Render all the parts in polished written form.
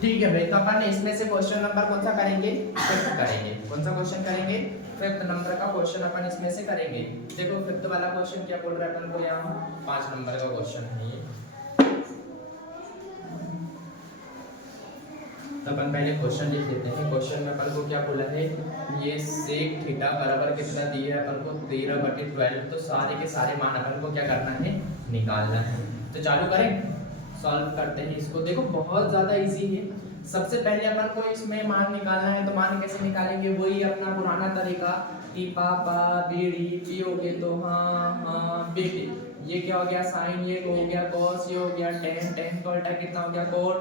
ठीक है भाई, तो अपन इसमें से क्वेश्चन नंबर कौन सा करेंगे, फिफ्थ करेंगे। कौन सा क्वेश्चन करेंगे, फिफ्थ नंबर का क्वेश्चन अपन इसमें से करेंगे। देखो फिफ्थ वाला क्वेश्चन क्या बोल रहा है अपन को, यहाँ 5 नंबर का क्वेश्चन है ये। तो अपन पहले क्वेश्चन लिख लेते हैं। क्वेश्चन में अपन को क्या बोला है, ये सेक थीटा बराबर कितना दिया है अपन को 13/12। तो सारे के सारे मान अपन को क्या करना है, निकालना है। तो चालू करें, सॉल्व करते हैं इसको। देखो बहुत ज्यादा इजी है। सबसे पहले अपन को इसमें मान निकालना है, तो मान कैसे निकालेंगे, वही अपना पुराना तरीका कि पापा बीड़ी पियोगे तो हाँ हाँ बेटे, ये क्या हो गया साइन, ये हो गया कॉस, ये हो गया टेन, टेन का उल्टा कितना हो गया कोट,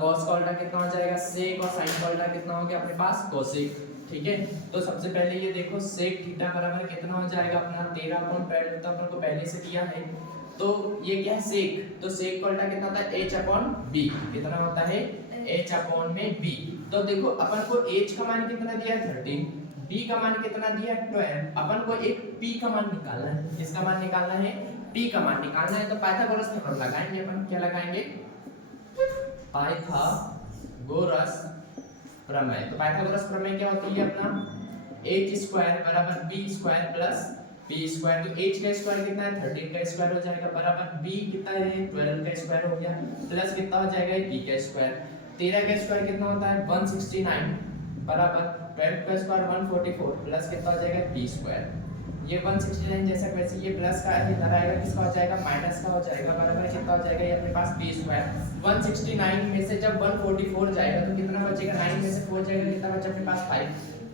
कॉस का उल्टा कितना हो जाएगा सेक, और साइन का उल्टा कितना हो गया अपने पास कोसेक। ठीक है, तो सबसे पहले ये देखो सेक थीटा बराबर कितना हो जाएगा अपना 13/12। तो अपन को पहले से दिया है, तो ये क्या है सेक, तो सेक का उल्टा कितना होता है h/b, कितना होता है h/b। तो देखो अपन को h का मान कितना दिया है 13, b का मान कितना दिया है 12, अपन को एक p का मान निकालना है। किसका मान निकालना है, p का मान निकालना है। तो पाइथागोरस थ्योरम लगाएंगे अपन, क्या लगाएंगे, पाइथागोरस प्रमेय। तो पाइथागोरस प्रमेय क्या होती है अपना, h² बराबर b² प्लस p स्क्वायर। तो h का स्क्वायर कितना है 13 का स्क्वायर हो जाएगा, बराबर b कितना है 12 का स्क्वायर हो गया, प्लस कितना हो जाएगा p का स्क्वायर। 13 का स्क्वायर कितना होता है 169 बराबर 12 का स्क्वायर 144 प्लस कितना हो जाएगा p स्क्वायर। ये 169 जैसा वैसे ये प्लस का है, इधर आएगा किसका हो जाएगा माइनस का हो जाएगा, बराबर कितना हो जाएगा ये अपने पास p स्क्वायर। 169 में से जब 144 जाएगा तो कितना बचेगा, 9 में से 4 जाएगा कितना बचा अपने पास 5,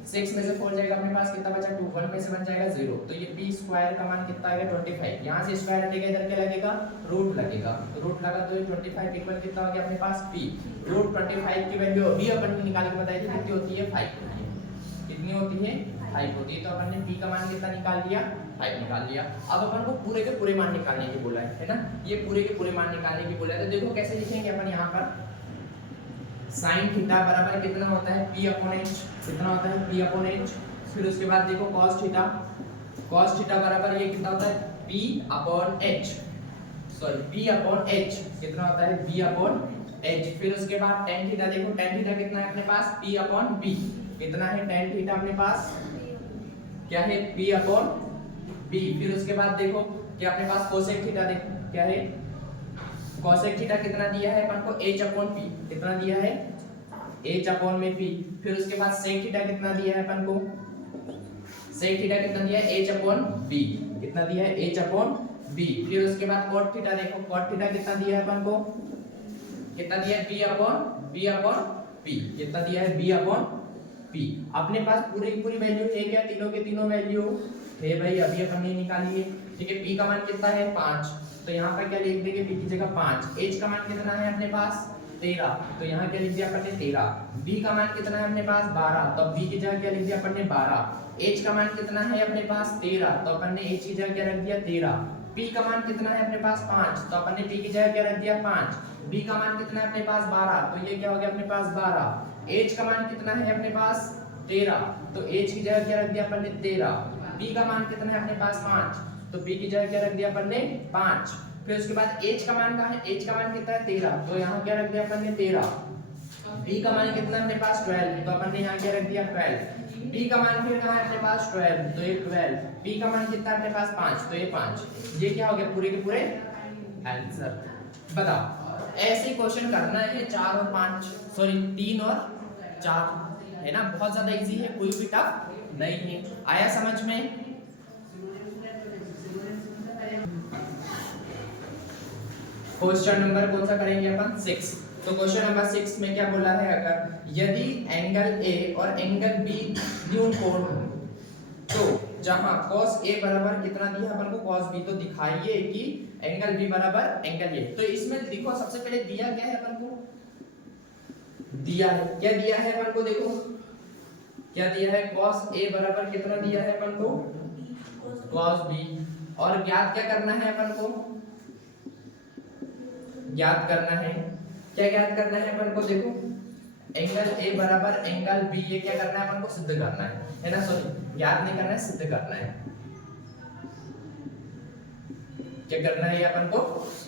6 में से 4 जाएगा अपने पास कितना बचा 2, 1 में से बन जाएगा 0। तो ये p स्क्वायर का मान कितना आ गया 25। यहाँ से स्क्वायर हटेगा, इधर क्या लगेगा रूट लगेगा, तो रूट लगा तो ये 25 इक्वल कितना हो गया अपने पास p। रूट 25 की वैल्यू अभी अपन ने निकाल के बताई थी कितनी होती है 5 होती है, कितनी होती है 5 होती है। तो अपन ने p का मान कितना निकाल लिया 5 निकाल लिया। अब अपन को पूरे के पूरे मान निकालने की बोला है ना, ये पूरे के पूरे मान निकालने की बोला है। तो देखो कैसे लिखेंगे अपन, यहाँ पर साइन थीटा बराबर कितना होता है p/h, कितना होता है p/h। फिर उसके बाद देखो cos थीटा, cos थीटा बराबर ये कितना होता है p/h, सॉरी p/h कितना होता है p/h। फिर उसके बाद tan थीटा, देखो tan थीटा कितना है अपने पास p/b, कितना है tan थीटा अपने पास क्या है p/b। फिर उसके बाद देखो कि अपने पास cosec थीटा, देखो क्या है cosec थीटा कितना दिया है अपन को h/p, कितना दिया है h/p। फिर उसके बाद sec थीटा कितना दिया है अपन को, sec थीटा कितना दिया है h/b, कितना दिया है h/b। फिर उसके बाद cot थीटा, देखो cot थीटा कितना दिया है अपन को, कितना दिया है b/p, कितना दिया है b/p। अपने पास पूरी की पूरी वैल्यू है क्या, तीनों के तीनों वैल्यू है भाई, अभी अपन ने निकाली है। ठीक है, p का मान कितना है 5, तो यहाँ पर क्या लिख देंगे p की जगह 5। h का मान कितना है अपने पास 13, तो यहाँ क्या लिख दिया अपन ने 13। b का मान कितना है अपने पास 12, तो b की जगह क्या लिख दिया अपन ने 12। h का मान कितना है अपने पास 13, तो अपन ने h की जगह क्या रख दिया 13। p का मान कितना है अपने पास 5, तो अपन ने p की जगह क्या रख दिया 5। b का मान कितना है अपने पास 12, तो ये क्या हो गया अपने पास 12। h का मान कितना है अपने पास 13, तो h की जगह क्या रख दिया अपन ने 13। p का मान कितना है अपने पास 5, तो p की जगह क्या रख दिया अपन ने 5। फिर उसके बाद h का मान कहाँ है, h का मान कितना है 13, तो यहाँ क्या रख दिया अपन ने 13। b का मान कितना है अपने पास 12, तो अपन ने यहाँ क्या रख दिया 12। b का मान फिर कहाँ है अपने पास 12, तो ये 12। p का मान कितना है अपने पास 5, तो ये 5। ये क्या हो गया पूरे के पूरे आंसर। बताओ ऐसे क्वेश्चन करना है 4 और 5, सॉरी 3 और 4 है ना, बहुत ज्यादा इजी है, कोई भी टफ नहीं है। आया समझ में। क्वेश्चन नंबर कौन सा करेंगे अपन 6। तो क्वेश्चन नंबर 6 में क्या बोला है, अगर यदि एंगल A और एंगल B न्यून कोण हो, तो जहां cos A बराबर कितना दिया अपन को cos B, तो दिखाइए कि एंगल B बराबर एंगल A। तो इसमें देखो सबसे पहले दिया क्या है अपन को, दिया है क्या दिया है अपन को, देखो क्या दिया है cos A बराबर कितना दिया है अपन को cos B, और ज्ञात क्या करना है अपन को, ज्ञात करना है, क्या ज्ञात करना है अपन को, देखो एंगल A बराबर एंगल B, ये क्या करना है अपन को सिद्ध करना है ना, सॉरी ज्ञात नहीं करना है सिद्ध करना है। क्या करना है अपन को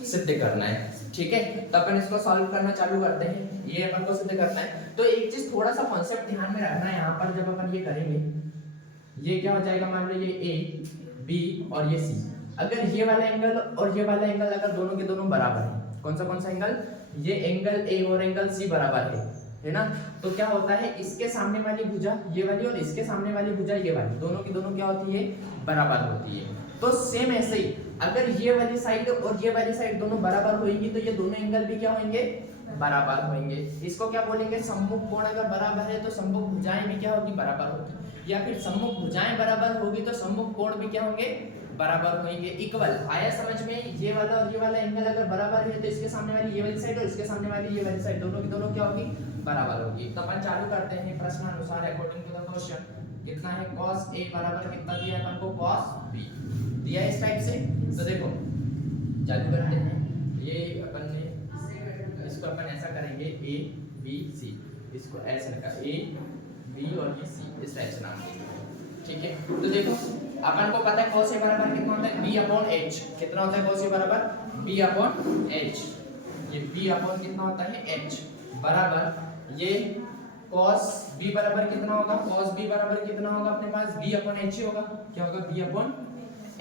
सिद्ध करना है। ठीक है, तो अपन इसको सॉल्व करना चालू करते हैं। ये अपन को सिद्ध करना है। तो एक चीज थोड़ा सा कॉन्सेप्ट ध्यान में रखना है यहाँ पर, जब अपन ये करेंगे, ये क्या हो जाएगा, मान लो ये ए बी और ये सी। अगर ये वाला एंगल और ये वाला एंगल अगर दोनों के दोनों बराबर है, कौन सा एंगल, ये एंगल ए और एंगल सी बराबर है ना, तो क्या होता है, इसके सामने वाली भुजा ये वाली और इसके सामने वाली भुजा ये वाली, दोनों की दोनों क्या होती है, बराबर होती है। तो सेम ऐसे ही अगर ये वाली साइड और ये वाली साइड दोनों बराबर होंगी तो ये दोनों एंगल भी क्या होंगे, बराबर होंगे। इसको क्या बोलेंगे, सम्मुख कोण अगर बराबर है तो सम्मुख भुजाएं भी क्या होगी, बराबर होगी, या फिर सम्मुख भुजाएं बराबर होगी तो सम्मुख कोण भी क्या होंगे, बराबर होंगे, इक्वल। आया समझ में, ये वाला और ये वाला एंगल अगर बराबर है तो इसके सामने वाली ये वाली साइड और इसके सामने वाली ये वाली साइड दोनों की दोनों क्या होगी, बराबर होगी। तो अपन चालू करते हैं प्रश्न अनुसार अकॉर्डिंग टू द क्वेश्चन। कितना है, cos A बराबर कितना दिया है अपन को, cos B दिया है इस टाइप से। तो देखो चालू करते हैं, ये अपन ने इसको अपन ऐसा करेंगे A B C, इसको ऐसे रखा A B और ये C इस टाइप से नाम देंगे, ठीक है। तो देखो अपन को पता है cos A बराबर कितना होता है, B अपॉन H। कितना होता है cos A बराबर, B अपॉन H। ये B अपॉन कितना होता है, H बराबर ये cos B बराबर कितना होगा, cos B बराबर कितना होगा अपने पास, B अपॉन H ही होगा। क्या होगा, B अपॉन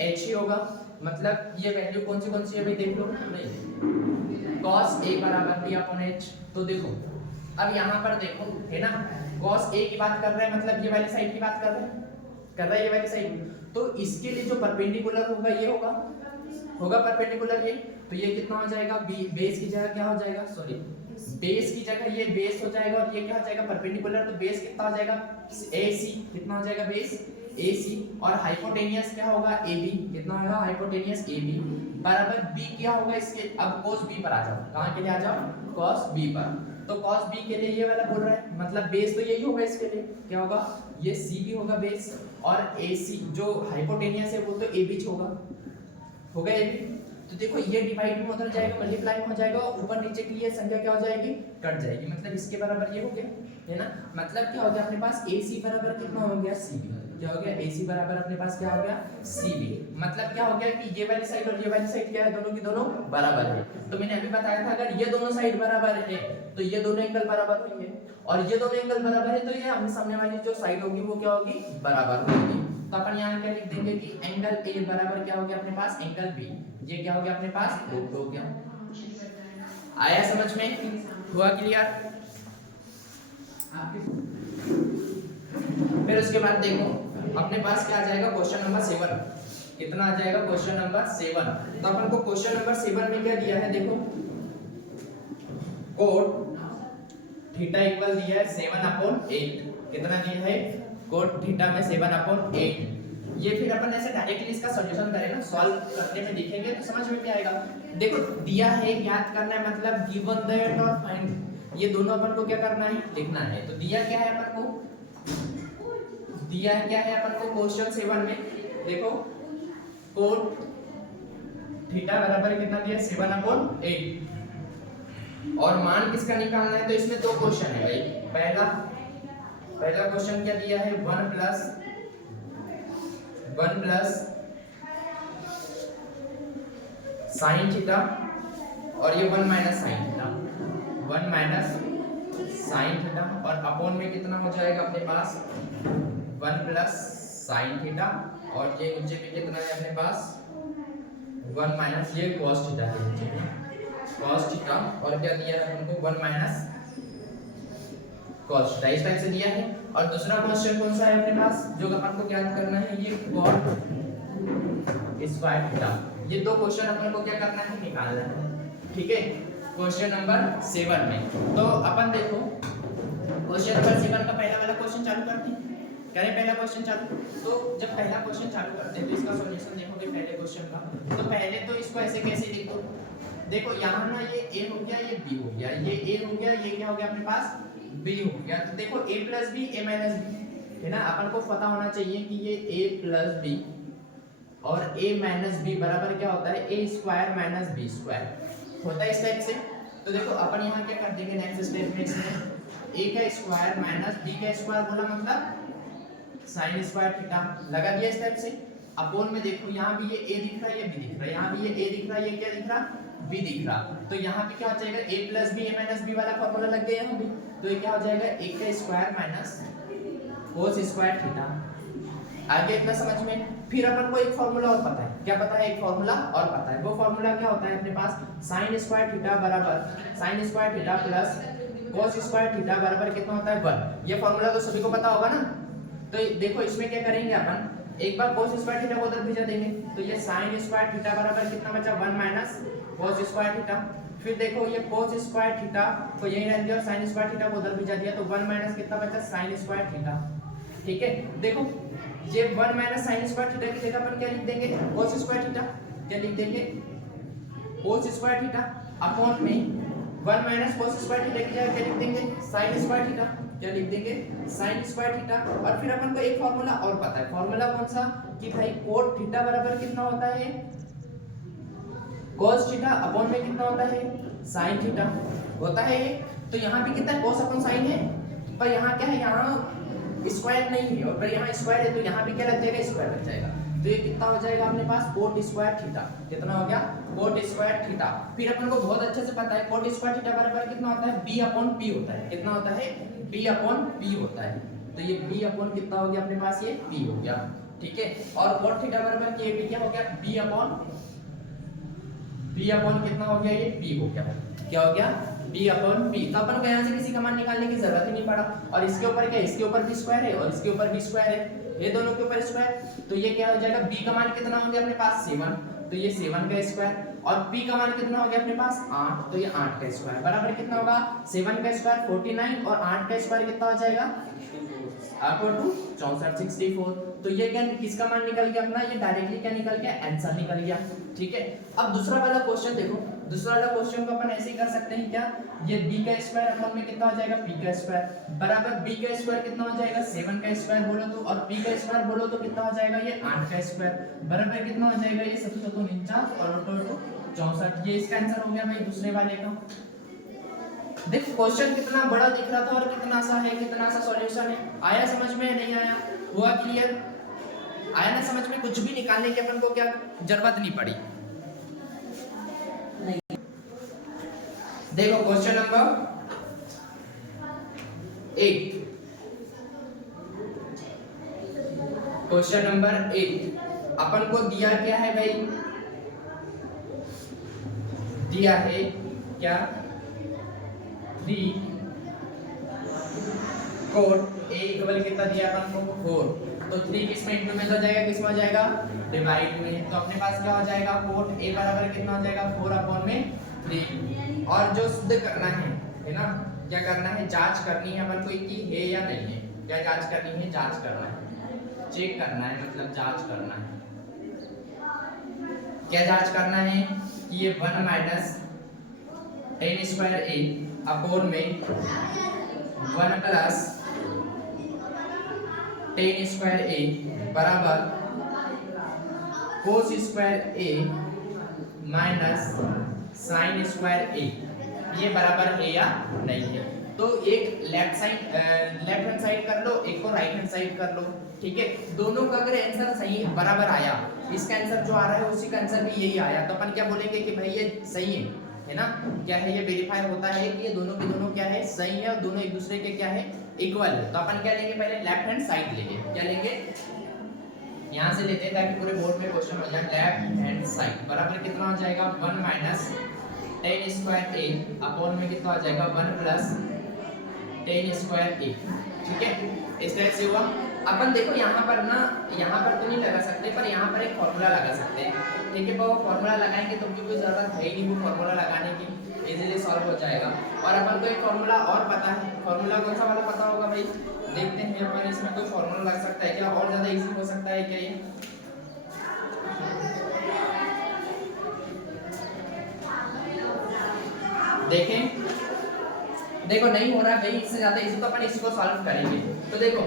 H ही होगा। मतलब ये वैल्यू कौन सी है भाई, देख लो, नहीं cos A बराबर B अपॉन H। तो देखो अब यहाँ पर देखो, है ना, cos A की बात कर रहे हैं, मतलब ये वाली साइड की बात कर रहा है ये वाली साइड। तो इसके लिए जो परपेंडिकुलर होगा ये होगा परपेंडिकुलर ये। तो ये कितना हो जाएगा, बेस की जगह क्या हो जाएगा, सॉरी बेस की जगह ये बेस हो जाएगा और ये क्या हो जाएगा, परपेंडिकुलर। तो बेस कितना हो जाएगा, AC। कितना हो जाएगा बेस, AC। और हाइपोटेनियस क्या होगा, AB। कितना होगा हाइपोटेनियस, AB बराबर B क्या होगा इसके। अब cos B पर आ जाओ, कहां के लिए आ जाओ, cos B पर। तो cos B के लिए ये वाला बोल रहा है, मतलब बेस तो यही होगा इसके लिए, क्या होगा, ये C भी होगा बेस, और AC जो हाइपोटेनियस है वो तो AB होगा AB। तो देखो ये डिवाइड में उधर जाएगा, मल्टीप्लाई में हो जाएगा, ऊपर नीचे की ये संख्या क्या हो जाएगी, कट जाएगी, मतलब इसके बराबर ये हो गया, है ना। मतलब क्या हो गया अपने पास, AC बराबर कितना हो गया, CB। क्या हो गया, AC बराबर अपने पास क्या हो गया, CB। मतलब क्या हो गया कि ये वाली साइड और ये वाली साइड क्या है, दोनों की दोनों बराबर है। तो मैंने अभी बताया था अगर ये दोनों साइड बराबर है तो ये दोनों एंगल बराबर होंगे, और ये दोनों एंगल बराबर है तो ये आमने सामने वाली जो साइड होगी वो क्या होगी, बराबर होगी। तो अपन यहाँ क्या लिख देंगे कि एंगल A बराबर क्या हो गया अपने पास, एंगल B। ये क्या हो गया अपने पास, रूट हो गया। आया समझ में, हुआ क्लियर। फिर उसके बाद देखो अपने पास क्या आ जाएगा, क्वेश्चन नंबर 7। कितना आ जाएगा, क्वेश्चन नंबर 7। तो अपन को क्वेश्चन नंबर 7 में क्या दिया है, देखो कोट थीटा इक्वल दिया है 7/8। कितना दिया है, कोट थीटा में 7/8। ये फिर अपन ऐसे डायरेक्टली इसका सॉल्यूशन करें ना, सॉल्व करने में देखेंगे तो समझ में भी आएगा। देखो दिया है, याद करना है, मतलब गिवन दैट और फाइंड, ये दोनों अपन को क्या करना है, लिखना है। तो दिया क्या है अपन को, दिया क्या है अपन को क्वेश्चन 7 में, देखो कोट थीटा बराबर कितना दिया, 7/8। और मान किसका निकालना है, तो इसमें दो क्वेश्चन है भाई। पहला क्वेश्चन क्या दिया है, 1 प्लस साइन थीटा, और ये 1 minus sine theta, 1 minus sine theta, और अपॉन में कितना हो जाएगा अपने पास 1 प्लस साइन थीटा, और ये नीचे में कितना है अपने पास 1 माइनस ये cos थीटा है, नीचे में cos थीटा, और क्या दिया है हमको 1 माइनस cos थीटा, इस टाइप से दिया है। और दूसरा क्वेश्चन कौन सा है अपने पास, जो अपन को ज्ञात करना है, ये cot स्क्वायर थीटा। ये दो क्वेश्चन अपन को क्या करना है, निकालना है, ठीक है। क्वेश्चन नंबर 7 में तो अपन देखो क्वेश्चन नंबर 7 का पहला वाला क्वेश्चन चालू करते हैं, करें पहला क्वेश्चन चालू। तो जब पहला क्वेश्चन चालू करते हैं तो इसका सॉल्यूशन देखोगे पहले क्वेश्चन का। तो पहले तो इसको ऐसे कैसे लिखो, देखो यहाँ ना ये A हो गया, ये B हो गया, ये A हो गया, ये क्या हो गया अपने पास B हो गया। तो देखो A plus B, A minus B, है ना। अपन को पता होना चाहिए कि ये A प्लस B और A माइनस B बराबर क्या होता है, A square minus B square होता है इस टाइप से। तो देखो अपन यहाँ क्या कर देंगे नेक्स्ट स्टेप में, इसमें A का स्क्वायर माइनस B का स्क्वायर बोला, मतलब साइन स्क्वायर थीटा लगा दिया इस टाइप से। अपोन में देखो यहाँ भी ये A दिख रहा है, ये B दिख रहा है, यहाँ भी ये A दिख रहा है, ये क्या दिख रहा है बी दिख रहा, तो यहाँ पे क्या हो जाएगा a plus b, a minus b वाला फॉर्मूला लग गया यहाँ पे, तो ये क्या हो जाएगा a का square minus cos square theta. आगे इतना समझ में। फिर अपन को एक फॉर्मूला और पता है, क्या पता है, एक फॉर्मूला और पता है। वो फॉर्मूला क्या होता है अपने पास, साइन स्क्वायर थीटा बराबर sine square theta plus cos square theta बराबर कितना होता है 1। ये फॉर्मूला तो सभी को पता होगा ना। तो देखो इसमें क्या करेंगे अपन, एक बार cos स्क्वायर थीटा को उधर भेजा देंगे, तो ये sin स्क्वायर थीटा बराबर कितना बचा 1 माइनस cos स्क्वायर थीटा। फिर देखो ये cos स्क्वायर थीटा को यही रह दिया और sin स्क्वायर थीटा को उधर भेजा दिया, तो 1 माइनस कितना बचा sin स्क्वायर थीटा। ठीक है, देखो ये 1 माइनस sin स्क्वायर थीटा की जगह अपन क्या लिख देंगे, cos स्क्वायर थीटा। क्या लिख देंगे, cos स्क्वायर थीटा अपॉन में 1 माइनस cos स्क्वायर थीटा की जगह क्या लिख देंगे, sin स्क्वायर थीटा। क्या लिख देंगे, sin स्क्वायर थीटा। और फिर अपन को एक फार्मूला और पता है, फार्मूला कौन सा, कि भाई cot थीटा बराबर कितना होता है, cos थीटा अपॉन में कितना होता है, sin थीटा होता है। तो यहाँ पे कितना cos अपॉन sin है, पर यहाँ क्या है, यहाँ स्क्वायर नहीं है और पर यहाँ स्क्वायर है, तो यहाँ पे क्या लग जाएगा, स्क्वायर लग जाएगा। तो ये कितना हो जाएगा अपने पास, cot स्क्वायर थीटा। कितना हो गया, cot स्क्वायर थीटा। फिर अपन को बहुत अच्छे से पता है cot स्क्वायर थीटा बराबर कितना होता है, b अपॉन p होता है। कितना होता है, b अपॉन p होता है। तो ये b अपॉन कितना हो गया अपने पास, ये p हो गया। ठीक है, और cot थीटा बराबर ये भी क्या हो गया, b अपॉन कितना हो गया, ये p हो गया। क्या हो गया, b अपॉन p। तो अपन को यहाँ से किसी का मान निकालने की जरूरत ही नहीं पड़ा। और इसके ऊपर क्या है, इसके ऊपर भी स्क्वायर है और इसके ऊपर भी स्क्वायर है, ये दोनों के ऊपर स्क्वायर। तो ये क्या हो जाएगा, b का मान कितना हो गया अपने पास 7, तो ये 7 का स्क्वायर। और p का मान कितना हो गया अपने पास 8, तो ये 8 का स्क्वायर बराबर कितना होगा, 7 का स्क्वायर 49 और 8 का स्क्वायर कितना हो जाएगा, इक्वल टू 64 64। तो ये क्या, किसका मान निकल गया अपना, ये डायरेक्टली क्या निकल गया, आंसर निकल गया। ठीक है, अब दूसरा वाला क्वेश्चन देखो। दूसरा वाला क्वेश्चन को अपन ऐसे ही कर सकते हैं, क्या, ये b का स्क्वायर अपॉन में कितना हो जाएगा, p का स्क्वायर बराबर b का स्क्वायर कितना हो जाएगा, 7 का स्क्वायर बोलो तो, और p का स्क्वायर बोलो तो कितना हो जाएगा, ये 8 का स्क्वायर बराबर कितना हो जाएगा, ये 749 और 64। ये इसका आंसर हो गया भाई दूसरे वाले का। देखो क्वेश्चन कितना बड़ा दिख रहा था और कितना सा है, कितना सा सॉल्यूशन है। आया समझ में, नहीं आया, हुआ क्लियर, आया ना समझ में, कुछ भी निकालने की अपन को क्या जरूरत नहीं पड़ी। देखो क्वेश्चन नंबर 8, क्वेश्चन नंबर 8 अपन को दिया क्या है भाई, दिया है क्या, 3 cot a इक्वल कितना दिया अपन को 4। तो 3 किस में इंटू में हो जाएगा, किस में हो जाएगा, डिवाइड में। तो अपने पास क्या हो जाएगा, cot a बराबर कितना हो जाएगा, 4 अपॉन में 3। और जो सिद्ध करना है ना, क्या करना है, जांच करनी है अपन को कि है या नहीं है। क्या जांच करनी है, जांच करना है, चेक करना है, मतलब जांच करना है। क्या जांच करना है कि ये 1 minus tan square a upon में 1 प्लस tan स्क्वायर a बराबर cos square a minus sin square a, ये बराबर है या नहीं है। तो एक लेफ्ट हैंड साइड कर लो, एक को राइट हैंड साइड कर लो। ठीक है, दोनों का अगर आंसर सही बराबर आया, इसका आंसर जो आ रहा है उसी का आंसर भी यही आया, तो अपन क्या बोलेंगे कि भाई ये सही है ना। क्या है, ये वेरीफाई होता है कि ये दोनों के दोनों क्या है, सही है और दोनों एक दूसरे के क्या है, इक्वल है। तो अपन क्या लेंगे, पहले लेफ्ट हैंड साइड लेंगे। क्या लेंगे, यहाँ से लेते हैं ताकि पूरे बोर्ड में क्वेश्चन हो जाए। लेफ्ट हैंड साइड बराबर कितना हो जाएगा, 1 minus tan square a upon में कितना हो जाएगा, 1 प्लस tan स्क्वायर a। ठीक है, इस तरह से हुआ। अपन देखो यहाँ पर ना, यहाँ पर तो नहीं लगा सकते, पर यहाँ पर एक फॉर्मूला लगा सकते हैं। ठीक है, वो फॉर्मूला लगाएंगे तो कोई जरूरत है ही नहीं वो फॉर्मूला लगाने की, इजीली सॉल्व हो जाएगा। और अपन को एक फॉर्मूला और पता है, फॉर्मूला कौन सा वाला पता होगा भाई, देखते हैं अपन इसमें कोई फॉर्मूला लग सकता है क्या, और ज्यादा इजी हो सकता है क्या ये। देखें, देखो नहीं हो रहा भाई, इससे ज्यादा इजी तो अपन इसको सॉल्व करेंगे। तो देखो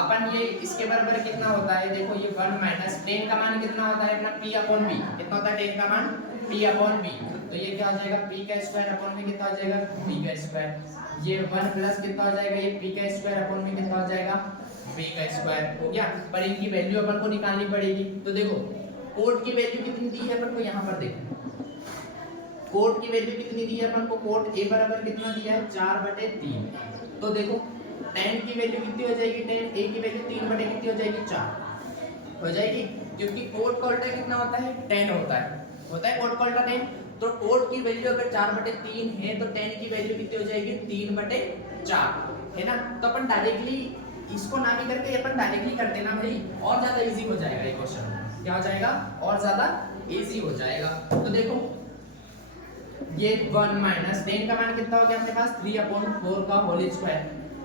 अपन ये इसके बराबर कितना होता है, देखो ये 1 माइनस tan का मान कितना होता है अपना p अपॉन b, कितना होता है tan का मान p अपॉन b। तो ये क्या हो जाएगा, p का स्क्वायर अपॉन में कितना हो जाएगा, b का स्क्वायर। ये 1 प्लस कितना हो जाएगा, ये p का स्क्वायर अपॉन में कितना हो जाएगा, b का स्क्वायर हो गया। पर इनकी वैल्यू अपन को निकालनी पड़ेगी। तो देखो cot की वैल्यू कितनी दी है अपन को, यहाँ पर देखो कोट की वैल्यू कितनी दी है अपन को, कोट ए बराबर कितना दिया है 4/3। तो देखो tan की वैल्यू कितनी हो जाएगी, tan ए की वैल्यू 3 कितनी हो जाएगी 4 हो जाएगी, क्योंकि कोट का उल्टा कितना होता है tan होता है कोट का उल्टा tan। तो कोट की वैल्यू अगर 4/3 है तो tan की वैल्यू कितनी हो जाएगी 3/4 है ना। तो अपन डायरेक्टली इसको ना भी करके अपन डायरेक्टली कर देना भाई, और ज्यादा इजी हो जाएगा ये क्वेश्चन। क्या हो जाएगा, और ज्यादा इजी हो जाएगा। तो देखो ये 1 माइनस tan का मान कितना हो गया अपने पास 3/4 का होल स्क्वायर,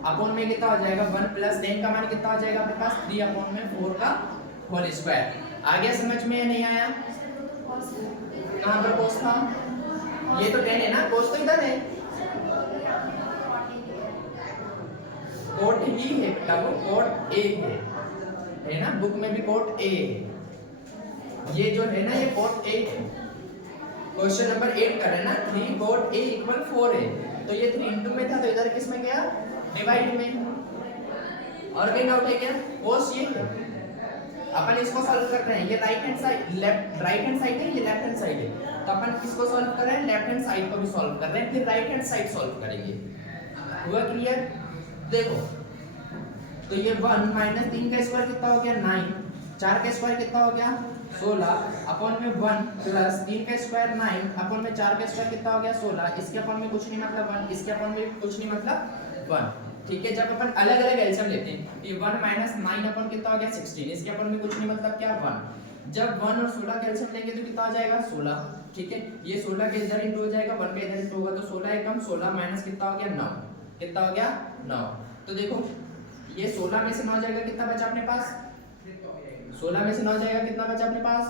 अपॉन में कितना हो जाएगा 1 प्लस tan का मान कितना हो जाएगा अपने पास 3/4 का होल स्क्वायर। आ गया समझ में या नहीं आया? कहां पर cos था, ये तो tan है ना, cos तो इधर है, कोट ही है बेटा, वो कोट ए है ना, बुक में भी कोट ए है, ये जो है ना ये कोट ए है। क्वेश्चन नंबर 8 कर रहे हैं ना, 3 कोट ए इक्वल 4 है, तो ये 3 इनटू में था तो इधर किस में गया डिवाइड में, और कहीं डाउट है क्या, cos ये है। अपन इसको सॉल्व कर रहे हैं, ये right hand side right hand side है, ये लेफ्ट हैंड साइड है, तो अपन किसको सॉल्व कर रहे हैं, लेफ्ट हैंड साइड को भी सॉल्व कर रहे हैं, फिर राइट हैंड साइड सॉल्व करेंगे। हुआ क्लियर? देखो तो ये 1 माइनस 3 का स्क्वायर कितना हो गया 9, 4 का स्क्वायर कितना हो गया 16, अपॉन में 1 प्लस 3 का स्क्वायर 9, अपॉन में 4 का स्क्वायर कितना हो गया 16, इसके अपॉन में कुछ नहीं मतलब 1, इसके अपॉन में कुछ नहीं मतलब 1। ठीक है, जब अपन अलग अलग एलसीएम लेते हैं, ये 1 माइनस 9 अपॉन कितना हो गया 16, इसके अपॉन में कुछ नहीं मतलब क्या 1। जब 1 और 16 का एलसीएम लेंगे तो कितना आ जाएगा 16। ठीक है, ये 16 के इधर इंटू हो जाएगा, 1 के इधर इंटू होगा, तो 16 एकम 16 माइनस कितना हो गया 9, कितना हो गया 9। तो देखो ये 16 में से 9 जाएगा, कितना बचा अपने पास, 16 में से 9 जाएगा, कितना बचा अपने पास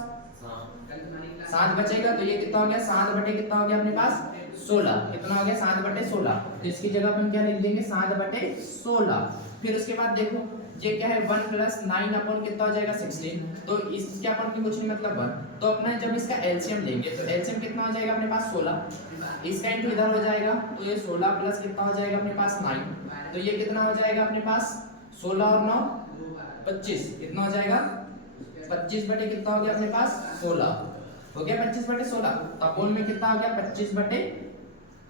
7 बचेगा, तो ये कितना हो गया 7 बटे कितना हो गया अपने पास 16, कितना हो गया 7 बटे 16, तो इसकी जगह अपन क्या लिख देंगे 7 बटे 16। फिर उसके बाद देखो ये क्या है 1 प्लस 9 अपॉन कितना हो जाएगा 16, तो इसके अपॉन की कुछ नहीं मतलब 1, तो अपना जब इसका एलसीएम लेंगे तो एलसीएम कितना हो जाएगा अपने पास 16, इसका इंटू इधर हो जाएगा, तो ये 16 प्लस कितना हो जाएगा अपने पास 9, तो ये कितना हो जाएगा अपने पास 16 और 9 25, कितना हो जाएगा 25 बटे कितना हो गया अपने पास 16, हो गया 25 बटे 16, तो अपॉन में कितना हो गया 25 बटे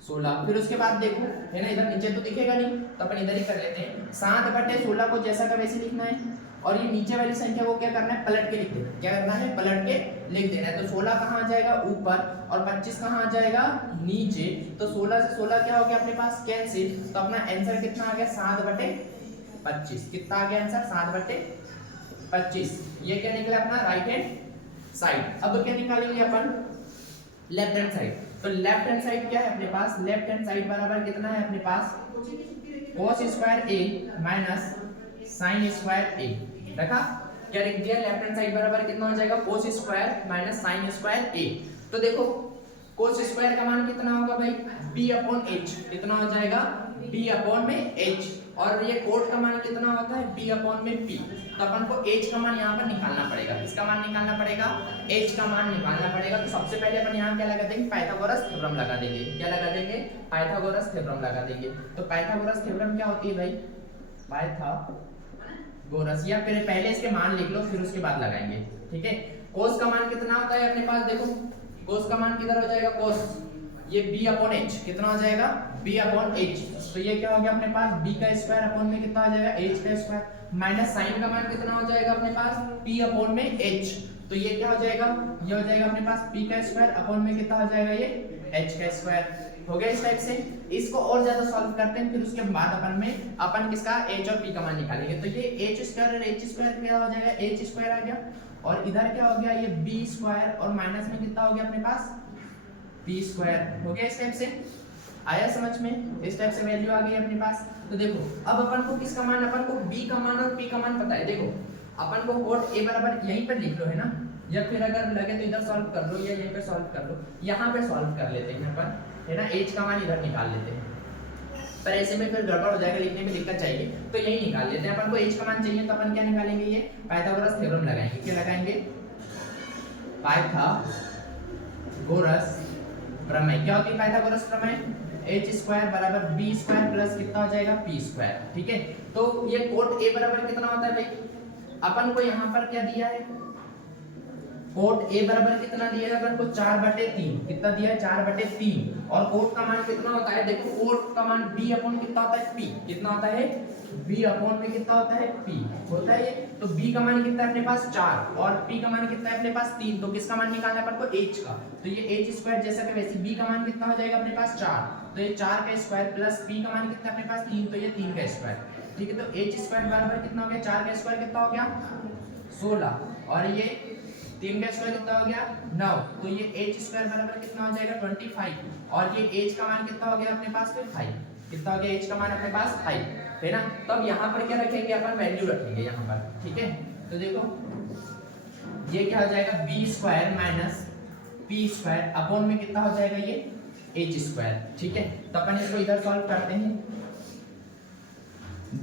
16। फिर उसके बाद देखो है ना, इधर नीचे तो दिखेगा नहीं तो अपन इधर ही कर लेते हैं, 7 बटे 16 को जैसा का वैसे लिखना है, और ये नीचे वाली संख्या को क्या करना है पलट के लिख देना, क्या करना है पलट के लिख देना है। तो 16 कहाँ आ जाएगा ऊपर और 25 कहाँ आ जाएगा नीचे, तो 16 से 16 क्या हो गया अपने पास कैंसिल, तो अपना आंसर कितना आ गया 7 बटे 25, कितना आ गया आंसर 7 बटे 25। ये क्या निकला अपना राइट हैंड साइड। अब क्या निकालेंगे अपन लेफ्ट हैंड साइड, तो लेफ्ट हैंड साइड क्या है अपने पास, लेफ्ट हैंड साइड बराबर कितना है अपने पास cos square a minus sin square a, देखा क्या लिख दिया, लेफ्ट हैंड साइड बराबर कितना हो जाएगा cos square minus sin square a। तो देखो cos स्क्वायर का मान कितना होगा भाई b अपॉन h, कितना हो जाएगा b अपॉन में h, और ये कोट का मान कितना होता है b अपॉन में p, तो अपन को h का मान यहाँ पर निकालना पड़ेगा, किसका मान निकालना पड़ेगा h का मान निकालना पड़ेगा। तो सबसे पहले अपन यहाँ क्या लगा देंगे पाइथागोरस थ्योरम लगा देंगे, क्या लगा देंगे पाइथागोरस थ्योरम लगा देंगे। तो पाइथागोरस थ्योरम क्या होती है भाई, पाइथागोरस, या फिर पहले इसके मान लिख लो फिर उसके बाद लगाएंगे। ठीक है, cos का मान कितना होता है अपने पास, देखो cos का मान किधर हो जाएगा cos, ये b अपॉन h, कितना हो जाएगा b अपॉन h, तो ये क्या हो गया अपने पास b का स्क्वायर अपॉन में कितना आ जाएगा h का स्क्वायर, माइनस sin का मान कितना हो जाएगा अपने पास p अपॉन में h, तो ये क्या हो जाएगा, ये हो जाएगा अपने पास p का स्क्वायर अपॉन में कितना हो जाएगा ये h का स्क्वायर। हो गया इस टाइप से। इसको और ज्यादा सॉल्व करते हैं, फिर उसके बाद अपन किसका h और p का मान निकालेंगे। तो ये h स्क्वायर और h स्क्वायर क्या हो जाएगा, h स्क्वायर आ गया, और इधर क्या हो गया ये b स्क्वायर, और माइनस में कितना हो गया अपने पास p स्क्वायर। हो गया इस टाइप से, आया समझ में, इस टाइप से वैल्यू आ गई अपने पास। तो देखो अब अपन को किसका मान, अपन को b का मान और p का मान पता है। देखो अपन को कोट a बराबर यहीं पर लिख लो है ना, या फिर अगर लगे तो इधर सॉल्व कर लो या यहीं पे सॉल्व कर लो, यहाँ पे सॉल्व कर लेते हैं अपन है ना, h का मान इधर निकाल लेते हैं, पर ऐसे में फिर गड़बड़ हो जाएगा, लिखने में दिक्कत चाहिए तो यही निकाल लेते हैं। अपन को h का मान चाहिए तो अपन क्या निकालेंगे, ये पाइथागोरस थ्योरम लगाएंगे। क्या लगाएंगे, पाइथागोरस प्रमेय। क्या होती है पाइथागोरस प्रमेय, h स्क्वायर बराबर b स्क्वायर प्लस कितना हो जाएगा p स्क्वायर। ठीक है, तो ये कोट a बराबर कितना होता है भाई, अपन को यहाँ पर क्या दिया है कोट ए बराबर कितना दिया है अपन को 4/3, कितना दिया है 4/3, और कोट का मान कितना होता है, देखो कोट का मान b अपॉन कितना होता है p, कितना होता है b अपॉन में कितना होता है p होता है, तो b का मान कितना है अपने पास 4 और p का मान कितना है अपने पास 3, तो किसका मान निकालना है अपन को h का, तो ये h स्क्वायर जैसा कि वैसे b का मान कितना हो जाएगा अपने पास 4, तो ये 4 का स्क्वायर प्लस p का मान कितना है अपने पास 3, तो ये 3 का स्क्वायर, ठीक है, तो h स्क्वायर बराबर कितना हो गया 4 का स्क्वायर कितना हो गया 16, और ये 3 का स्क्वायर कितना हो गया 9, तो ये h स्क्वायर बराबर कितना हो जाएगा 25, और ये h का मान कितना हो गया अपने पास फिर 5, कितना हो गया h का मान अपने पास 5 है ना। तब यहाँ पर क्या रखेंगे अपन, वैल्यू रखेंगे यहाँ पर, ठीक है, तो देखो ये क्या हो जाएगा b square minus p square upon में कितना हो जाएगा ये h स्क्वायर, ठीक है, तो अपन इसको इधर सॉल्व करते हैं।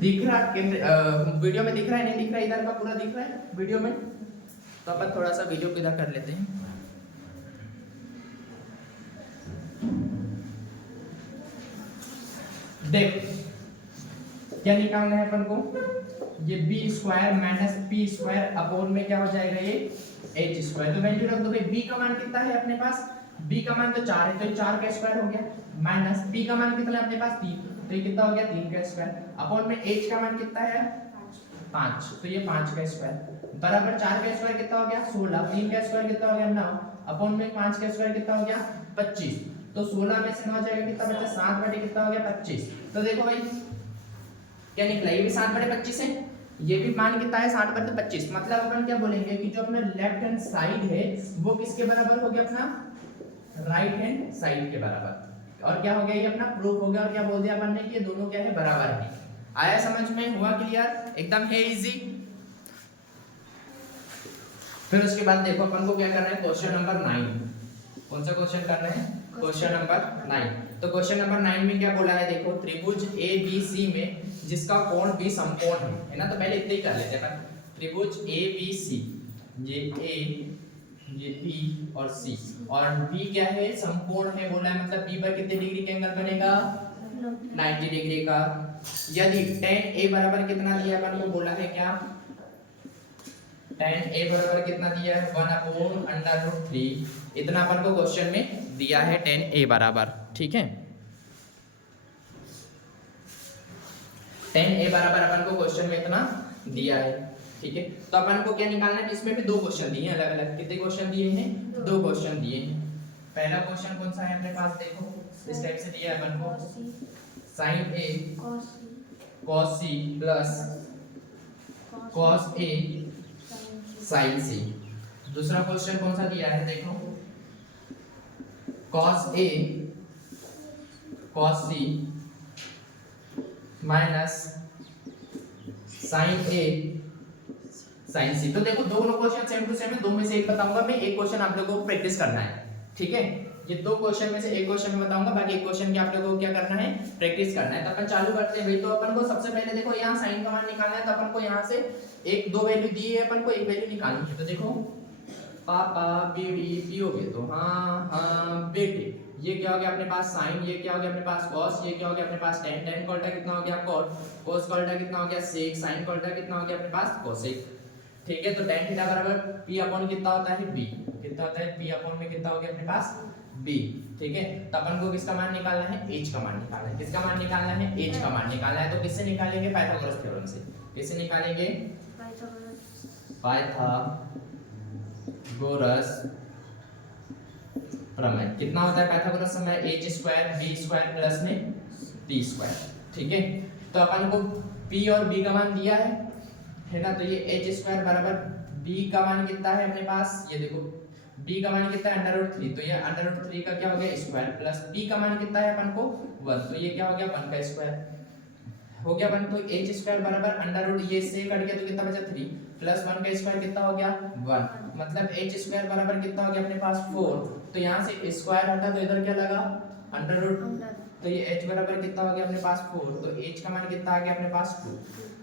दिख रहा वीडियो में दिख रहा है नहीं दिख रहा है, इधर का पूरा दिख रहा है वीडियो में, तो अपन थोड़ा सा वीडियो को इधर कर लेते हैं। देख क्या निकालना है अपन को, ये b square minus p square upon में क्या हो जाएगा ये h स्क्वायर, तो वैल्यू रख दो भाई, b का मान कितना है अपने पास, b का मान तो 4 है, तो ये 4 का स्क्वायर हो गया, माइनस p का मान कितना है अपने पास 3, तो ये कितना हो गया 3 का स्क्वायर, अपॉन में h का मान कितना है 5, तो ये 5 का स्क्वायर बराबर 4 का स्क्वायर कितना हो गया 16, 3 का स्क्वायर कितना हो गया 9, अपॉन में 5 का स्क्वायर कितना हो गया 25, तो 16 में से 9 जाएगा कितना बचा 7 बटे कितना हो गया 25, तो देखो भाई क्या निकला, ये भी 7/25 है, ये भी मान कितना है 7/25, मतलब अपन क्या बोलेंगे कि जो अपना लेफ्ट हैंड साइड है वो किसके बराबर हो गया अपना राइट हैंड साइड के बराबर, और क्या हो गया ये अपना प्रूफ हो गया, और क्या बोल दिया अपन ने कि ये दोनों क्या है बराबर है। आया समझ में, हुआ क्लियर, एकदम है इजी। फिर उसके बाद देखो अपन को क्या करना है, क्वेश्चन नंबर 9, कौन सा क्वेश्चन करना है, क्वेश्चन नंबर 9, तो क्वेश्चन नंबर 9 में क्या बोला है, देखो त्रिभुज ABC में जिसका कोण B समकोण है ना, तो पहले इतना ही कर लेते हैं, त्रिभुज ABC, ये A ये B और C, और B क्या है समकोण है बोला है, मतलब B पर कितने डिग्री का एंगल बनेगा 90 डिग्री का, यदि tan A बराबर कितना दिया अपन को बोला है, क्या tan A बराबर कितना दिया है 1/√3, इतना अपन को क्वेश्चन में दिया है tan A बराबर, ठीक है, tan A बराबर अपन को क्वेश्चन में इतना दिया है, ठीक है, तो अपन को क्या निकालना है, इसमें भी दो क्वेश्चन दिए हैं अलग अलग, कितने क्वेश्चन दिए हैं, दो क्वेश्चन दिए हैं। पहला क्वेश्चन कौन सा है अपने पास, देखो इस टाइप से दिया है अपन को sin A cos C plus cos A sin C। दूसरा क्वेश्चन कौन सा दिया है, देखो cos A cos C minus sin A sin C। तो देखो दोनों क्वेश्चन सेम टू सेम है, दो में से एक बताऊंगा मैं, एक क्वेश्चन आप लोगों को प्रैक्टिस करना है, ठीक है, ये दो क्वेश्चन में से एक क्वेश्चन में बताऊंगा, बाकी एक क्वेश्चन की आप लोगों को क्या करना है प्रैक्टिस करना है। तो अपन चालू करते हैं भाई, तो अपन को सबसे पहले देखो यहाँ साइन का मान निकालना है, तो अपन को यहाँ से एक दो वैल्यू दी है, अपन को एक वैल्यू निकालनी है, तो देखो पापा बेटी पियोगे तो हाँ हाँ बेटे, ये क्या हो गया अपने पास साइन, ये क्या हो गया अपने पास कॉस, ये क्या हो गया अपने पास टेन, टेन का उल्टा कितना हो गया कॉट, कॉस का उल्टा कितना हो गया सेक, साइन का उल्टा कितना हो गया अपने पास कोसेक, ठीक है, तो tan थीटा बराबर p अपॉन कितना होता है b, कितना होता है p अपॉन में कितना हो गया अपने पास b, ठीक है, तो अपन को किसका मान निकालना है h का मान निकालना है, किसका मान निकालना है h का मान निकालना है, तो किससे निकालेंगे पाइथागोरस थ्योरम से, किससे निकालेंगे पाइथागोरस प्रमेय, कितना होता है पाइथागोरस प्रमेय h square b square plus में p स्क्वायर, ठीक है, तो अपन को p और b का मान दिया है ना, तो ये h स्क्वायर बराबर b का मान कितना है अपने पास, ये देखो b का मान कितना है √3, तो ये √3 का क्या हो गया स्क्वायर प्लस p का मान कितना है अपन को 1, तो ये क्या हो गया 1 का स्क्वायर हो गया अपन, तो h स्क्वायर बराबर √ ये से कट गया तो कितना बचा 3 प्लस 1 का स्क्वायर कितना हो गया 1, मतलब h स्क्वायर बराबर कितना हो गया अपने पास 4, तो यहाँ से स्क्वायर हटा तो इधर क्या लगा √, तो ये h बराबर कितना हो गया अपने पास 4, तो h का मान कितना आ गया अपने पास 2,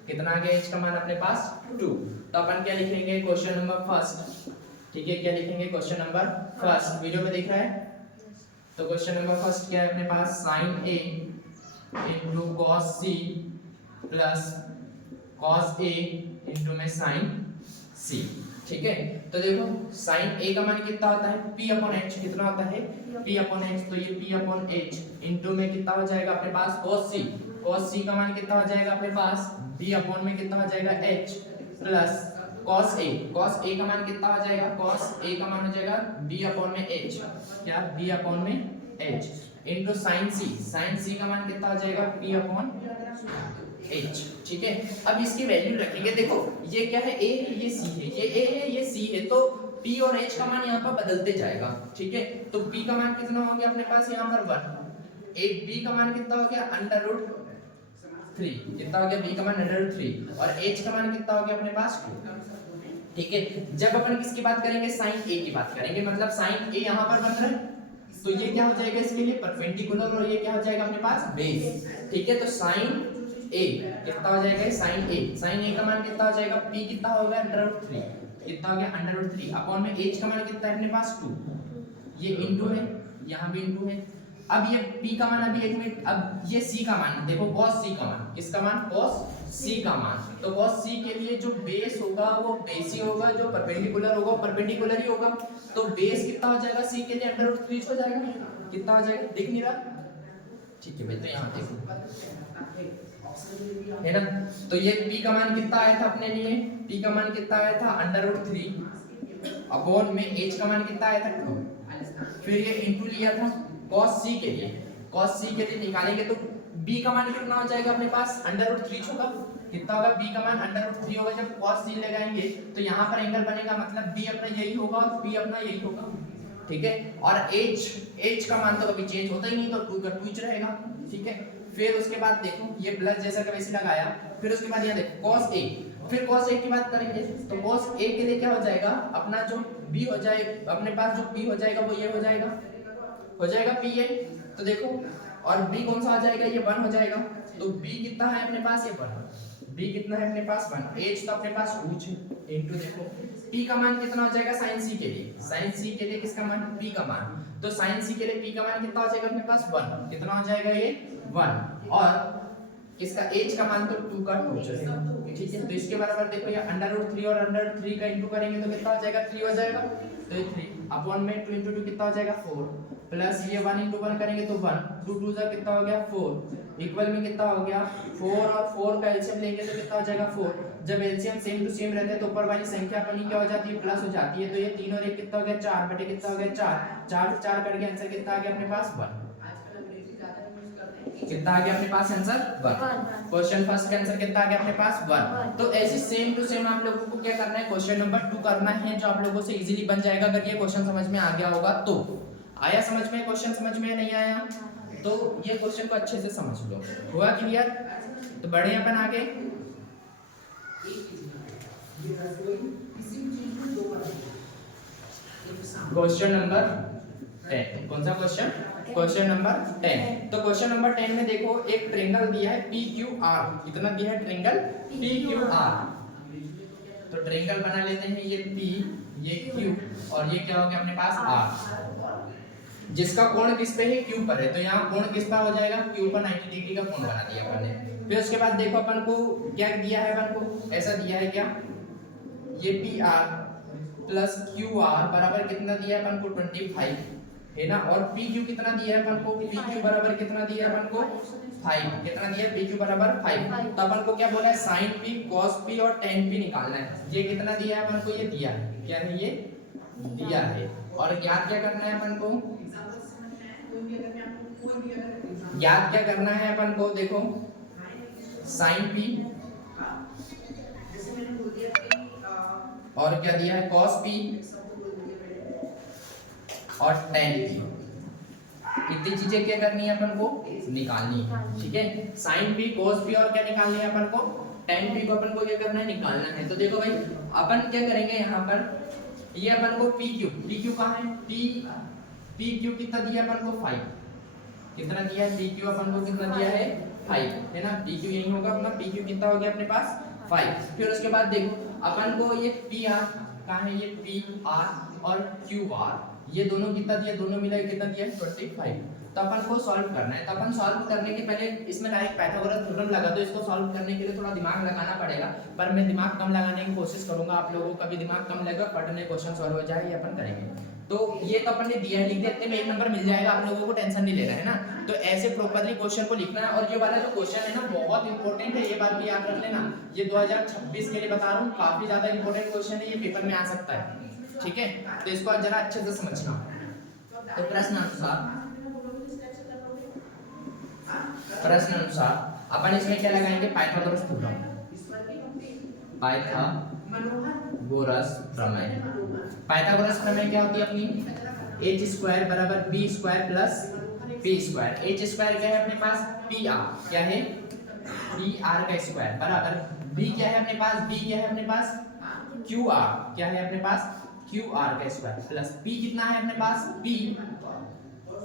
कितना आ गया h का मान अपने पास 2, तो अपन क्या लिखेंगे क्वेश्चन नंबर फर्स्ट, ठीक है, क्या लिखेंगे क्वेश्चन नंबर फर्स्ट, वीडियो में दिख रहा है, तो क्वेश्चन नंबर फर्स्ट क्या है अपने पास sin A into cos C plus cos A into में sin C, ठीक है। तो देखो साइन ए का मान कितना होता है p अपॉन h, कितना होता है p अपॉन h, तो ये p अपॉन h इनटू में कितना हो जाएगा अपने पास cos c का मान कितना हो जाएगा अपने पास b अपॉन में कितना हो जाएगा h प्लस cos a का मान कितना हो जाएगा cos a का मान हो जाएगा b अपॉन में h, क्या b अपॉन में h इनटू sin c का मान कितना हो जाएगा p अपॉन h, ठीक है। अब इसकी वैल्यू रखेंगे, देखो ये क्या है a है, ये c है, ये a है, ये c है, तो p और h का मान यहाँ पर बदलते जाएगा, ठीक है। तो p का मान कितना हो गया अपने पास यहाँ पर 1, एक b का मान कितना हो गया √3, कितना हो गया b का मान √3 और h का मान कितना हो गया अपने पास 2, ठीक है। जब अपन किसकी बात करेंगे साइन a की बात करेंगे, मतलब साइन a यहाँ पर बन रहा है, तो ये क्या हो जाएगा इसके लिए परपेंडिकुलर और ये क्या हो जाएगा अपने पास बेस, ठीक है। तो साइन a कितना हो जाएगा साइन a का मान कितना हो जाएगा p कितना होगा √3, कितना हो गया √3 अपॉन में h का मान कितना है अपने पास 2, ये इनटू है, यहाँ भी इनटू है। अब ये p का मान अभी एक मिनट, अब ये c का मान देखो cos c का मान, किसका मान cos c का मान, तो cos c के लिए जो बेस होगा वो बेस ही होगा, जो परपेंडिकुलर होगा परपेंडिकुलर ही होगा, तो बेस कितना हो जाएगा c के लिए √3 हो जाएगा, कितना हो जाएगा दिख नहीं रहा, ठीक है भाई। तो यहाँ देखो है ना, तो ये p का मान कितना आया था अपने लिए, p का मान कितना आया था √3 अपॉन में h का मान कितना आया था 2, फिर ये इनटू लिया था cos c के लिए निकालेंगे तो b का मान कितना हो जाएगा अपने पास √3 होगा, कितना होगा b का मान √3 होगा। जब cos c लगाएंगे तो यहाँ पर एंगल बनेगा, मतलब b अपना यही होगा और p अपना यही होगा, ठीक है। और h का मान तो कभी चेंज होता ही नहीं, तो 2 का 2 ही रहेगा, ठीक है। फिर उसके बाद देखो ये प्लस जैसा का वैसे लगाया, फिर उसके बाद यहाँ देखो cos a, फिर cos a की बात करेंगे तो cos a के लिए क्या हो जाएगा अपना जो b हो जाए अपने पास जो b हो जाएगा वो ये हो जाएगा pa, तो देखो और b कौन सा आ जाएगा ये 1 हो जाएगा, तो b कितना है अपने पास ये 1, b कितना है अपने पास 1, h तो अपने पास 2 है इनटू देखो p का मान कितना हो जाएगा sin c के लिए किसका मान p का मान, तो sin c के लिए p का मान कितना हो जाएगा अपने पास 1, कितना हो जाएगा ये 1 और किसका h का मान तो 2 का 2 चलेगा, ठीक है। तो इसके बराबर देखो ये √3 और √3 का इनटू करेंगे तो कितना हो जाएगा 3 हो जाएगा, तो ये 3 अपॉन में 2 * 2 कितना हो जाएगा 4 प्लस ये 1 * 1 करेंगे तो 1 2 2 जा कितना हो गया 4 इक्वल में कितना हो गया 4 और 4 का एलसीएम लेंगे तो कितना हो जाएगा 4, जब एलसीएम सेम टू सेम रहता है तो ऊपर वाली संख्या अपनी क्या हो जाती है प्लस हो जाती है, तो ये 3 और 1 कितना हो गया 4 बटे कितना हो गया 4 से 4 कट के आंसर कितना आ गया अपने पास 1, कितना आ गया अपने पास आंसर 1। क्वेश्चन फर्स्ट का आंसर कितना आ गया अपने पास 1। तो ऐसे सेम टू सेम आप लोगों को क्या करना है क्वेश्चन नंबर 2 करना है, जो आप लोगों से इजीली बन जाएगा अगर ये क्वेश्चन समझ में आ गया होगा तो। आया समझ में, क्वेश्चन समझ में नहीं आया तो ये क्वेश्चन को अच्छे से समझ लो, हुआ क्लियर। तो बढ़े अपन आगे, क्वेश्चन नंबर 10, कौन सा क्वेश्चन, क्वेश्चन नंबर 10। तो क्वेश्चन नंबर 10 में देखो एक ट्रायंगल दिया है PQR, कितना दिया है ट्रायंगल PQR, तो ट्रायंगल बना लेते हैं, ये P ये Q और ये क्या हो गया अपने पास R, जिसका कोण किस पे है Q पर है, तो यहाँ कोण किस पर हो जाएगा Q पर 90 डिग्री का कोण बना दिया अपन ने। फिर उसके बाद देखो अपन को क्या दिया है, अपन को ऐसा दिया है क्या, ये PR प्लस QR बराबर कितना दिया है अपन को 25 है ना, और PQ कितना दिया है अपन को, PQ बराबर कितना दिया है अपन को 5, कितना दिया है PQ बराबर 5, तो अपन को क्या बोला है sin P cos P और tan P निकालना है। ये कितना दिया है अपन को, ये दिया है, क्या है ये दिया है, और याद क्या करना है अपन को, याद क्या करना है अपन को, देखो sin P और क्या दिया है cos P और tan P, इतनी चीजें क्या करनी है अपन को निकालनी है, ठीक है। sin P cos P और क्या निकालनी है अपन को tan P को अपन को क्या करना है निकालना है। तो देखो भाई अपन क्या करेंगे यहाँ पर, ये अपन को PQ कहाँ है, PQ कितना दिया अपन को 5, कितना दिया है PQ अपन को कितना दिया है 5 है ना, PQ यही होगा अपना, PQ कितना हो गया अपने पास 5। फिर उसके बाद देखो अपन को ये PR कहाँ है, ये PR और QR ये दोनों कितना दिया, दोनों मिला कितना दिया है 25, तो अपन को सॉल्व करना है। तो अपन सॉल्व करने के पहले इसमें डायरेक्ट पाइथागोरस थ्योरम लगा दो। इसको सॉल्व करने के लिए थोड़ा दिमाग लगाना पड़ेगा, पर मैं दिमाग कम लगाने की कोशिश करूंगा। आप लोगों का भी दिमाग कम लगेगा, पढ़ने क्वेश्चन सॉल्व हो जाए, ये अपन करेंगे। तो ये तो अपन ने दिया है, लिख देते में 1 नंबर मिल जाएगा, आप लोगों को टेंशन नहीं लेना है ना। तो ऐसे प्रॉपर्ली क्वेश्चन को लिखना है। और ये वाला जो क्वेश्चन है ना बहुत इंपॉर्टेंट है, ये बात भी याद रख लेना। ये 2026 के लिए बता रहा हूँ, काफी ज्यादा इंपॉर्टेंट क्वेश्चन है, ये पेपर में आ सकता है, ठीक है। तो इसको जरा अच्छे से समझना। तो प्रश्न अनुसार अपन इसमें क्या लगाएंगे, पाइथागोरस थ्योरम, पाइथागोरस प्रमेय। पाइथागोरस प्रमेय क्या होती है अपनी, h स्क्वायर बराबर b square plus p square. h square क्या है अपने पास, pr, क्या है pr का स्क्वायर बराबर b क्या है अपने पास, b क्या है अपने पास qr, क्या है अपने पास qr का स्क्वायर प्लस p कितना है अपने पास, p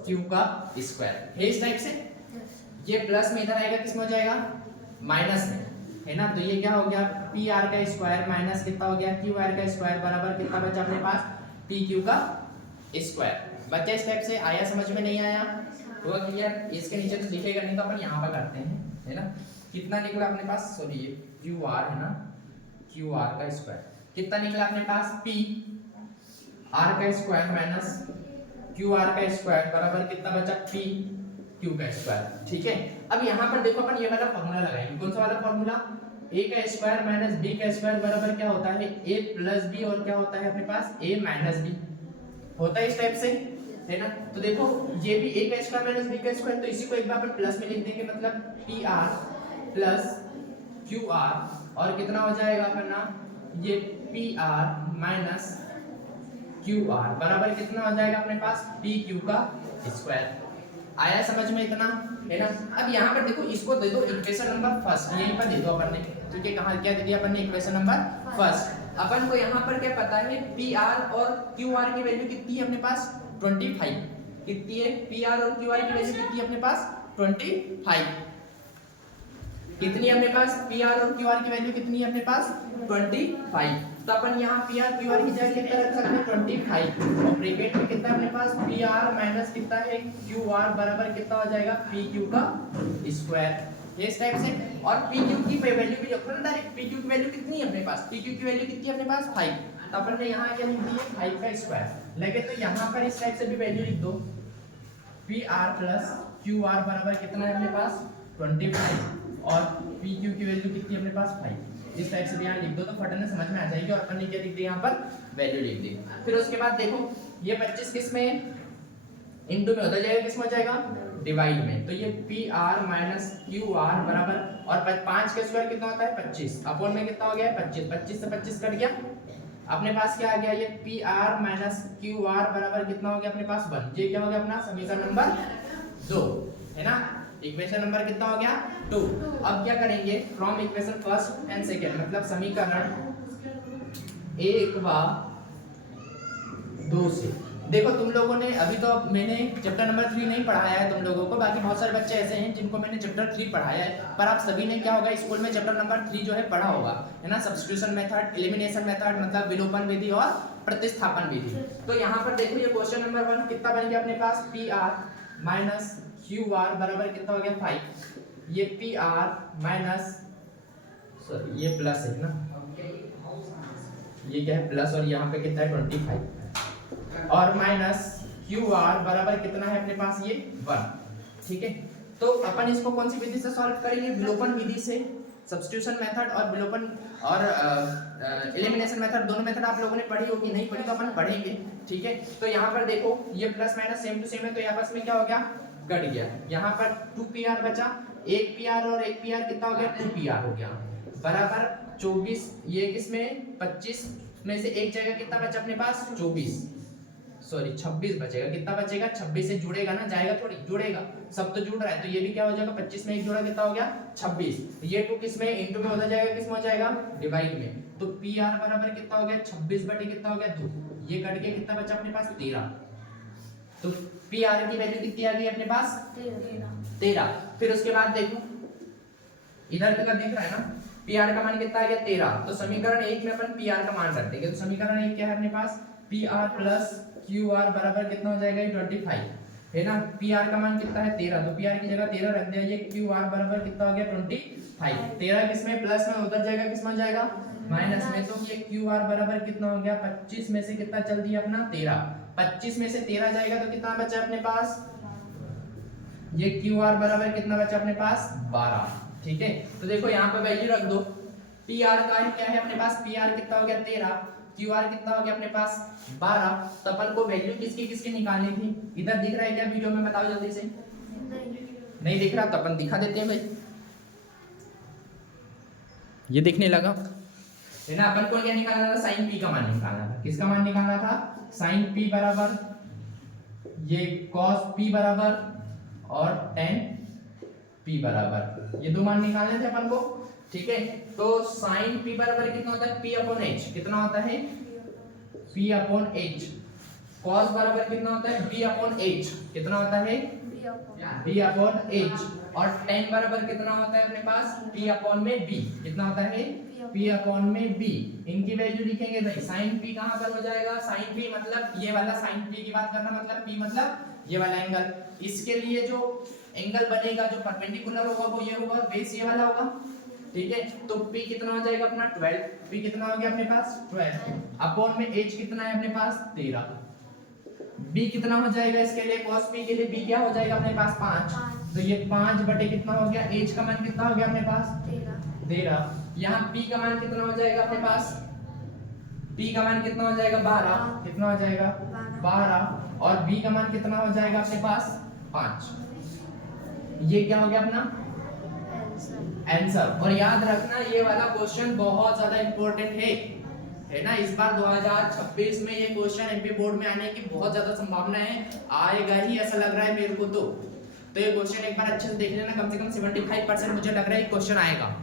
q का स्क्वायर है। इस टाइप से ये प्लस में इधर आएगा, किस में हो जाएगा, माइनस में, है ना। तो ये क्या हो गया, पी आर का स्क्वायर माइनस कितना हो गया, क्यू आर का स्क्वायर बराबर कितना बचा अपने पास, पी क्यू का स्क्वायर। बच्चे स्टेप से आया, समझ में नहीं आया, हुआ क्लियर। इसके नीचे तो दिखेगा नहीं, तो अपन यहाँ पर करते हैं, है ना। कितना निकला अपने पास, सॉरी ये क्यू आर है ना, क्यू आर का स्क्वायर कितना निकला अपने पास, पी आर का स्क्वायर माइनस क्यू आर का स्क्वायर बराबर कितना बचा, पी क्यू का स्क्वायर, ठीक है। अब यहाँ पर देखो अपन ये वाला फॉर्मूला लगाएंगे। कौन सा वाला फॉर्मूला, a का स्क्वायर माइनस b का स्क्वायर बराबर क्या होता है, a प्लस b, और क्या होता है अपने पास a माइनस b, होता है इस टाइप से, है ना। तो देखो ये भी a का स्क्वायर माइनस b का स्क्वायर, तो इसी को एक बार अपन प्लस में लिख देंगे, मतलब pr प्लस qr, और कितना हो जाएगा अपना, ये pr माइनस qr बराबर कितना हो जाएगा अपने पास, pq का स्क्वायर। आया समझ में इतना, है ना। अब यहाँ पर देखो, इसको दे दो इक्वेशन नंबर फर्स्ट, यहीं पर दे दो अपन ने, ठीक है। कहाँ क्या दे दिया अपन ने, इक्वेशन नंबर फर्स्ट। अपन को यहाँ पर क्या पता है, पी आर और क्यू आर की वैल्यू कितनी है अपने पास, 25, कितनी है, पी आर और क्यू आर की वैल्यू कितनी है अपने पास, 25, कितनी है अपने पास, पी आर और क्यू आर की वैल्यू कितनी है अपने पास, 25। तो अपन यहाँ पी आर क्यू आर की जगह कितना रख सकते हैं, 25, और ब्रैकेट में कितना अपने पास, पी आर माइनस कितना है, क्यू आर बराबर कितना हो जाएगा, पी क्यू का स्क्वायर, ये इस टाइप से। और पी क्यू की वैल्यू भी रखो ना डायरेक्ट, पी क्यू की वैल्यू कितनी है अपने पास, पी क्यू की वैल्यू कितनी है अपने पास, 5। तो अपन ने यहाँ क्या लिख दी है, 5 का स्क्वायर। लेकिन तो यहाँ पर इस टाइप से भी वैल्यू लिख दो, P R plus Q R बराबर कितना है अपने पास, 25, और पी क्यू की वैल्यू कितनी है अपने पास, 5। इस टाइप से भी यहाँ लिख दो तो फटाफट समझ में आ जाएगी। और अपन ने क्या लिख दिया यहाँ पर, वैल्यू लिख दी। फिर उसके बाद देखो ये 25 किस में, इनटू में होता जाएगा, किस में हो जाएगा, डिवाइड में। तो ये P R minus Q R बराबर, और 5 का स्क्वायर कितना होता है, 25, अपॉन में कितना हो गया, 25, 25 से 25 कट गया, अपने पास क्या आ गया, ये P R minus Q R बराबर कितना हो गया अपने पास, 1। ये क्या हो गया अपना समीकरण नंबर 2, है ना। इक्वेशन नंबर कितना हो गया, 2। अब क्या करेंगे, from equation first and second, मतलब समीकरण 1 व 2 से। देखो तुम लोगों ने अभी तो, मैंने चैप्टर नंबर 3 नहीं पढ़ाया है तुम लोगों को, बाकी बहुत सारे बच्चे ऐसे हैं जिनको मैंने चैप्टर 3 पढ़ाया है, पर आप सभी ने क्या होगा स्कूल में चैप्टर नंबर 3 जो है पढ़ा होगा, है ना। सब्स्टिट्यूशन मेथड, एलिमिनेशन मेथड, मतलब विलोपन विधि और प्रतिस्थापन विधि। तो यहाँ पर देखो ये क्वेश्चन नंबर 1 कितना बन गया अपने पास, P R minus Q R बराबर कितना हो गया, 5। ये पी आर माइनस, सॉरी ये प्लस है ना, ये क्या है प्लस, और यहाँ पे कितना है 25, और माइनस क्यू आर बराबर कितना है अपने पास, ये 1, ठीक है। तो अपन इसको कौन सी विधि से सॉल्व करेंगे, विलोपन विधि से। सब्स्टिट्यूशन मेथड और विलोपन और एलिमिनेशन मेथड, दोनों मेथड आप लोगों ने पढ़ी होगी, नहीं पढ़ी तो अपन पढ़ेंगे, ठीक है। तो यहाँ पर देखो ये plus minus same to same है, तो यहाँ पास में क्या हो गया, कट गया। यहाँ पर 2pr बचा, एक pr और एक pr कितना हो गया, 2pr हो गया, बराबर 24। ये किसमें 25 में से एक जगह कितना बचा अपने पास, 24, सॉरी 26 बचेगा। कितना बचेगा, 26 से जुड़ेगा ना, जाएगा थोड़ी, जुड़ेगा, सब तो जुड़ रहा है। तो ये भी क्या हो जाएगा, 25 में एक जोड़ा कितना हो गया, 26। ये 2 किस में, इनटू में होता जाएगा, किस में हो जाएगा, डिवाइड में। तो pr बराबर कितना हो गया, 26 बटे कितना हो गया, 2। ये कट के कितना बचा अपने पास, 13। तो पी आर की वैल्यू कितनी आ गई अपने पास, 13। फिर उसके बाद देखो इधर तक दिख रहा है ना, पी आर का मान कितना आ गया, 13। तो समीकरण 1 में अपन पी आर का मान रख देंगे। तो समीकरण 1 क्या है अपने पास, P R plus Q R बराबर कितना हो जाएगा, 25, है ना। पी आर का मान कितना है 13, तो पी आर की जगह 13 रख दिया। ये क्यू आर बराबर कितना हो गया 25। 13 किस में प्लस में उधर जाएगा, किस में जाएगा माइनस में। तो ये क्यू आर बराबर कितना हो गया 25 में से कितना चल दिया अपना 13। 25 में से 13 जाएगा तो कितना बचा अपने पास, ये क्यू आर बराबर कितना बचा अपने पास 12। ठीक है, तो देखो यहाँ पे वैल्यू रख दो। पी आर का क्या है अपने पास, पी आर कितना हो गया 13, क्यू आर कितना हो गया अपने पास 12। तो अपन को वैल्यू किसकी किसकी निकालनी थी, इधर दिख रहा है क्या वीडियो में, बताओ जल्दी से। नहीं दिख रहा तो अपन दिखा देते हैं भाई, ये दिखने लगा है ना। अपन को क्या निकालना था, साइन पी का मान निकालना था। किसका मान निकालना था, साइन पी बराबर ये कॉस पी बराबर और टेन पी बराबर, ये दो मान निकालने थे अपन को। ठीक है, तो साइन पी बराबर कितना होता है, पी अपॉन एच कितना होता है, पी अपॉन एच। कॉस बराबर कितना होता है, बी अपॉन एच कितना होता है, बी अपॉन एच। और टेन बराबर कितना होता है अपने पास, पी अपॉन में बी कितना होता है, पी अपॉन में बी। इनकी वैल्यू लिखेंगे भाई, साइन पी कहां पर हो जाएगा, साइन पी मतलब ये वाला साइन पी की बात करना, मतलब पी मतलब ये वाला एंगल। इसके लिए जो एंगल बनेगा जो परपेंडिकुलर होगा वो ये होगा, बेस ये वाला होगा। ठीक है, तो P कितना हो जाएगा अपना 12, P कितना हो गया अपने पास 12 अपॉन में H कितना है अपने पास 13। B कितना हो जाएगा इसके लिए, cos P के लिए B क्या हो जाएगा अपने पास 5, तो ये 5 बटे कितना हो गया, H का मान कितना हो गया अपने पास 13। यहाँ P का मान कितना हो जाएगा अपने पास, P का मान कितना हो जाएगा 12, कितना हो जाएगा 12, और B का मान कितना हो जाएगा अपने पास 5। ये क्या हो गया अपना आंसर। और याद रखना ये वाला क्वेश्चन बहुत ज्यादा इंपॉर्टेंट है ना। इस बार 2026 में ये क्वेश्चन एमपी बोर्ड में आने की बहुत ज्यादा संभावना है, आएगा ही ऐसा लग रहा है मेरे को। तो ये क्वेश्चन एक बार अच्छे से देख लेना, कम से कम 75% मुझे लग रहा है क्वेश्चन आएगा।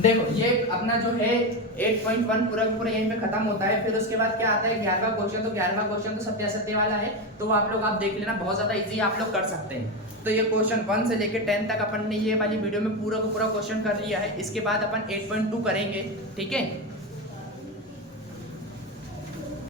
देखो ये अपना जो है 8.1 पूरा पूरा यहीं पे खत्म होता है। फिर उसके बाद क्या आता है 11वां क्वेश्चन। तो 11वां क्वेश्चन तो सत्य असत्य वाला है, तो आप लोग आप देख लेना, बहुत ज्यादा इजी आप लोग कर सकते हैं। तो ये क्वेश्चन 1 से लेके 10 तक अपन ने ये वाली वीडियो में पूरा का पूरा क्वेश्चन कर लिया है। इसके बाद अपन 8.2 करेंगे। ठीक है,